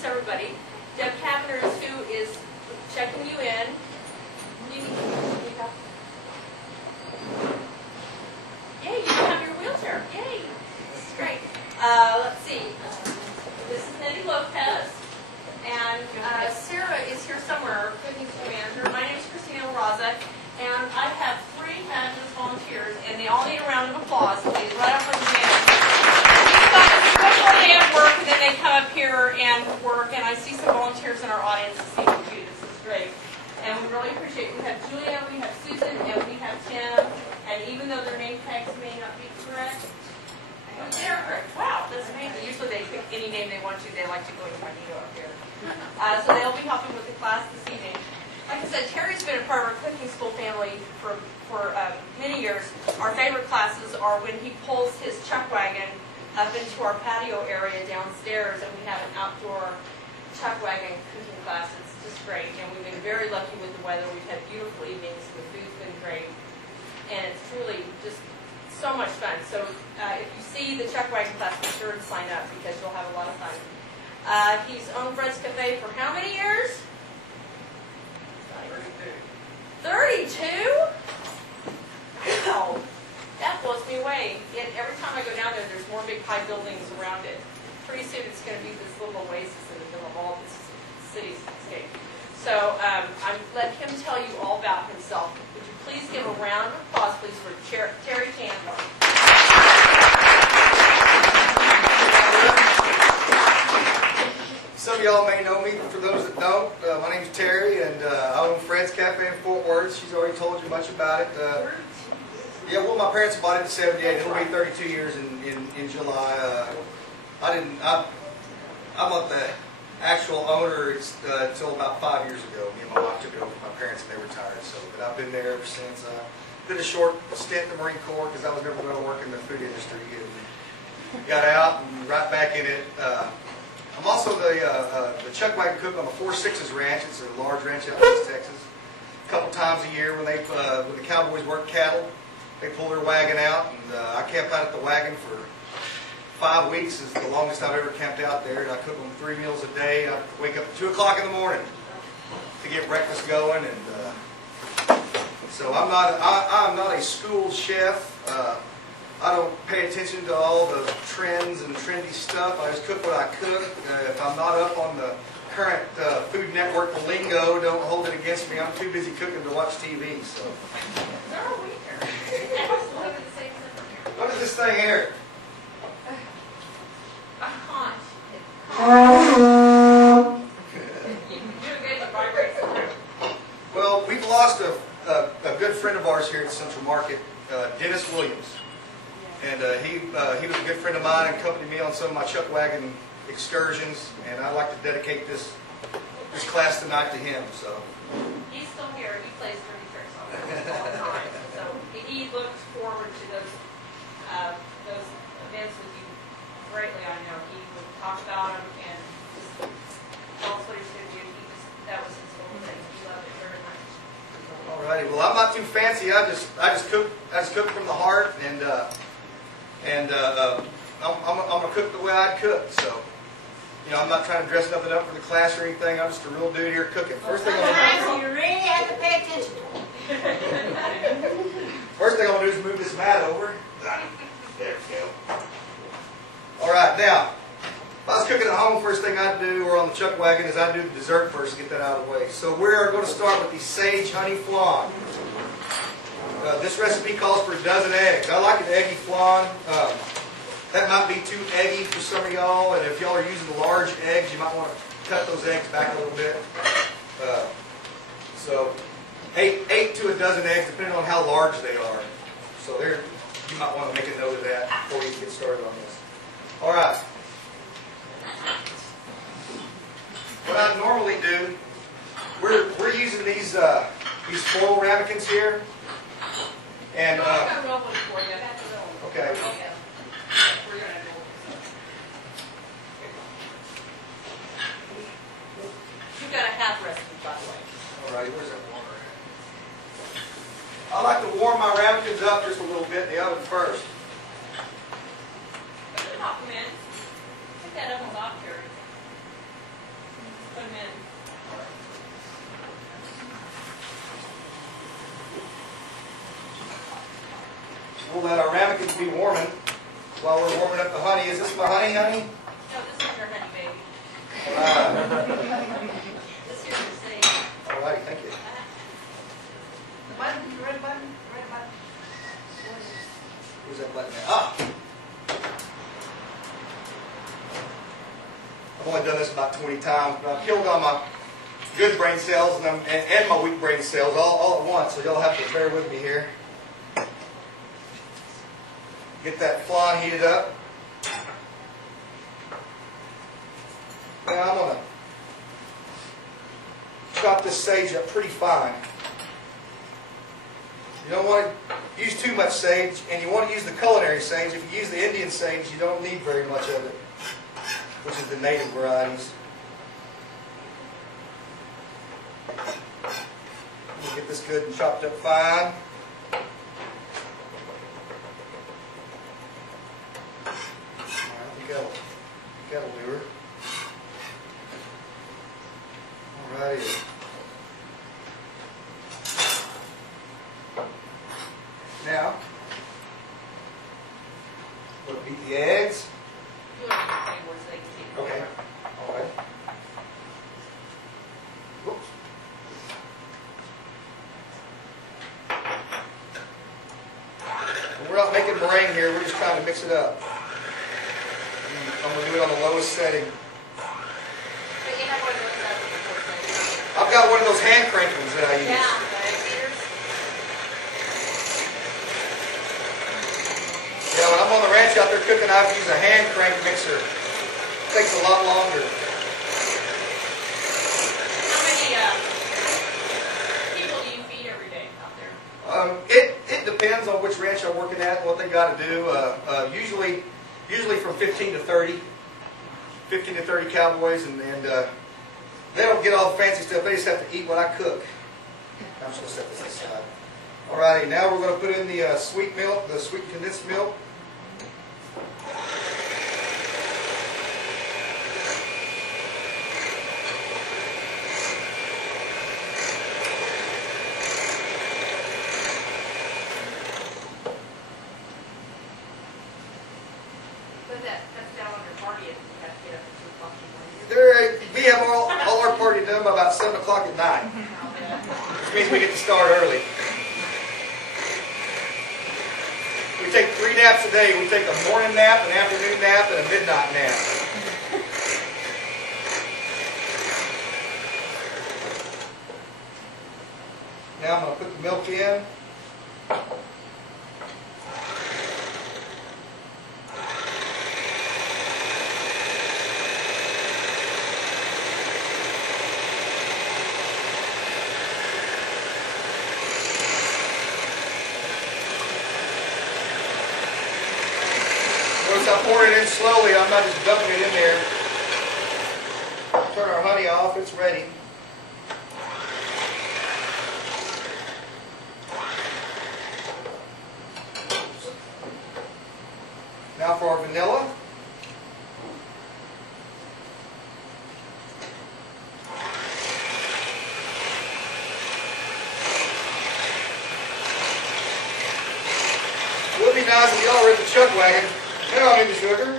introduce everybody. Deb Cavanagh, who is checking you in. Yay, you don't have your wheelchair. Yay. This is great. Let's see. This is Nettie Lopez. And Sarah is here somewhere, our cooking manager. My name is Christina Raza. And I have 3 fabulous volunteers, and they all need a round of applause. Please, right up on the man. These guys, before they have work, and then they come up here and work. And I see some volunteers in our audience this evening too. This is great. And we really appreciate it. We have Julia, we have Susan, and we have Tim. And even though their name tags may not be correct, they're correct. Wow, that's amazing. Usually they pick any name they want to. They like to go incognito up here. So they'll be helping with the class this evening. Like I said, Terry's been a part of our cooking school family for many years. Our favorite classes are when he pulls his chuck wagon up into our patio area downstairs, and we have an outdoor chuck wagon cooking class. It's just great, and we've been very lucky with the weather. We've had beautiful evenings. The food's been great, and it's really just so much fun. So if you see the chuck wagon class, be sure to sign up because you'll have a lot of fun. He's owned Fred's Cafe for how many years? 32? Wow, that blows me away. Yet every time I go down there, there's more big high buildings around it. Pretty soon it's going to be this little oasis in the middle of all this cityscape. So I'm let him tell you all about himself. Would you please give a round of applause, please, for Terry Chandler. Some of y'all may know me, but for those that don't, my name's Terry, and I own Fred's Cafe in Fort Worth. She's already told you much about it. Yeah, well, my parents bought it in '78. It'll be 32 years in July. I'm not the actual owner until about 5 years ago. Me and my wife took it over from my parents, and they retired. So, but I've been there ever since. Did a short stint in the Marine Corps because I was never going to work in the food industry, and got out and right back in it. I'm also the chuck wagon cook on the 4 Sixes ranch. It's a large ranch out in East Texas. A couple times a year when the cowboys work cattle, they pull their wagon out, and I camp out at the wagon for 5 weeks. Is the longest I've ever camped out there. And I cook them 3 meals a day. I wake up at 2 o'clock in the morning to get breakfast going, and so I'm not a school chef. I don't pay attention to all the trends and trendy stuff. I just cook what I cook. If I'm not up on the current Food Network lingo, don't hold it against me. I'm too busy cooking to watch TV. So. What is this thing here? A conch. Well, we've lost a good friend of ours here at Central Market, Dennis Williams. And he was a good friend of mine and accompanied me on some of my chuck wagon excursions. And I'd like to dedicate this class tonight to him. So he's still here. He plays dirty tricks all the time. So he looks forward to those events with you greatly. I know he would talk about them and just tell us what he's going to do. That was his whole thing. He loved it very much. Alrighty. Well, I'm not too fancy. I just cook from the heart, and I'm gonna cook the way I'd cook. So, you know, I'm not trying to dress nothing up for the class or anything. I'm just a real dude here cooking. First thing I'm gonna do, you really have to pay attention to it. First thing I'm gonna do is move this mat over. There we go. All right, now, if I was cooking at home, first thing I'd do, or on the chuck wagon, is I'd do the dessert first to get that out of the way. So we're going to start with the sage honey flan. This recipe calls for a dozen eggs. I like an eggy flan. That might be too eggy for some of y'all, and if y'all are using large eggs, you might want to cut those eggs back a little bit. So 8 to a dozen eggs, depending on how large they are. So you might want to make a note of that before you get started on this. All right. What I normally do, we're using these foil ramekins here, and okay. You've got a half recipe, by the way. All righty, where's that water at? I like to warm my ramekins up just a little bit in the oven first. Pop them in. Pick that up on top here. We'll let our ramekins be warming while we're warming up the honey. Is this my honey, honey? No, this is your honey, baby. Alright. This here's the same. Alrighty, thank you. The button, the red button, red button. Where's that button at? Ah! I've only done this about 20 times, but I've killed all my good brain cells and my weak brain cells all at once, so y'all have to bear with me here. Get that flan heated up. Now I'm going to chop this sage up pretty fine. You don't want to use too much sage, and you want to use the culinary sage. If you use the Indian sage, you don't need very much of it, which is the native varieties. We'll get this good and chopped up fine. Alright, we got a lure. Alrighty. Now, we'll beat the eggs. Okay. Alright. Whoops. We're not making meringue here, we're just trying to mix it up. I'm going to do it on the lowest setting. But you have one of those up before. I've got one of those hand crank ones that I use. Yeah, the egg beaters. Yeah, when I'm on the ranch out there cooking, I have to use a hand crank mixer. It takes a lot longer. How many people do you feed every day out there? It depends on which ranch I'm working at and what they got to do. Usually from 15 to 30. 15 to 30 cowboys, and they don't get all the fancy stuff. They just have to eat what I cook. I'm just going to set this aside. Alrighty, now we're going to put in the sweet milk, the sweet condensed milk. We have all our party done by about 7 o'clock at night, which means we get to start early. We take 3 naps a day. We take a morning nap, an afternoon nap, and a midnight nap. Now I'm going to put the milk in. Notice I pour it in slowly. I'm not just dumping it in there. Turn our honey off. It's ready. Now for our vanilla. It would be nice if y'all were at the chuck wagon. Hang on, Mr. Sugar.